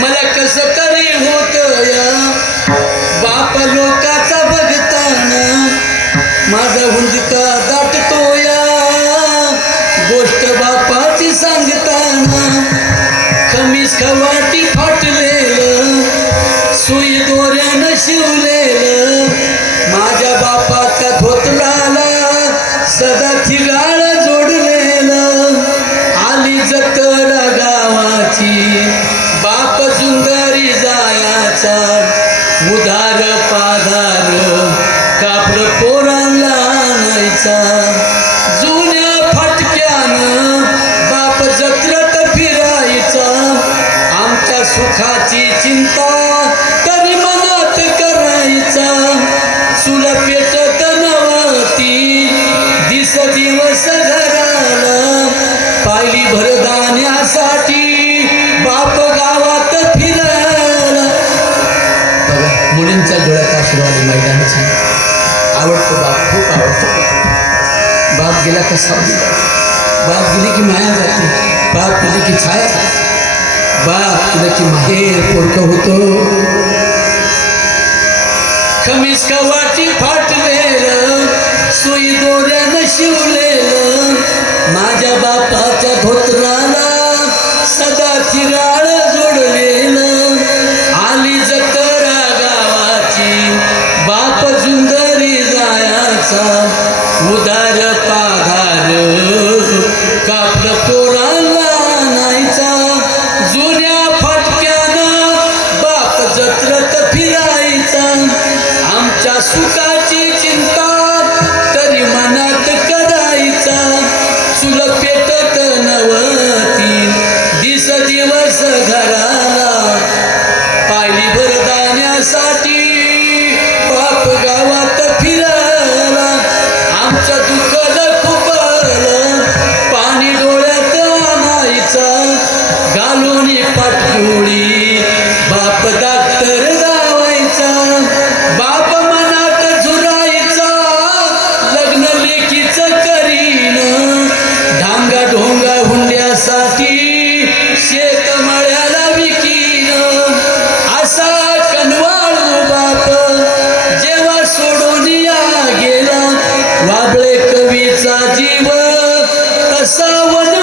मला कसं तरी होत या बाप लोकाचा बघताना माझा हुंदका दाटतो या गोष्ट बापाची सांगताना खमीस खवाटी फाटलेलं सुई दोऱ्यानं शिवलेलं माझ्या बापाचा धोतराला सदा थिगाळ जोडलेलं आली जत्रा गावाची बाप सुंदरी जायाचा उधार पाधार कापड पोरांना आणायचा जुन्या फटक्यानं बाप जत्रत फिरायचा आमच्या सुखाची चिंता तरी मनात करायचा चूल पेटत नव्हती दिस दिवस घराला पायली भरदाण्यासाठी बाप गावात फिरायला बघा मुलींच्या डोळ्यात आशीर्वाद मैदानाची आवडतो बाप खूप आवडतो बाप गेला कसा बाप गेली की माया जाते बाप गेली की छाया बाप गेला की माहेर पोरकं होतो खमीस कवाटी फाटलेलं सुई दोऱ्यानं शिवलेलं माझ्या बापाच्या धोतराला सदा चिराळ जोडलेलं आली जत्रा गावाची बाप सुंदरी जायाचा उधार पाधार कापड पोरांना आणायचा जुन्या फटक्यानं बाप जत्रत फिरायचा आमच्या सुखाची चिंता तरी मनात करायचा चूल पेटत नव्हती दिस दिवस घराला पायली भरदाण्यासाठी बाप गावात फिरायला आमचं दुखलं खुपलं पाणी डोळ्यात आणायचा घालून पाठपुळी बाप डाक्टर गावायचा बाप मनात झुरायचा लग्न लेकीचं करीन ढांगा ढोंगा हुंड्यासाठी शेतमळ्याला विकीन असा कनवाळू बाप जेव्हा सोडून या गेला वाबळे कवीचा जीव तसा वन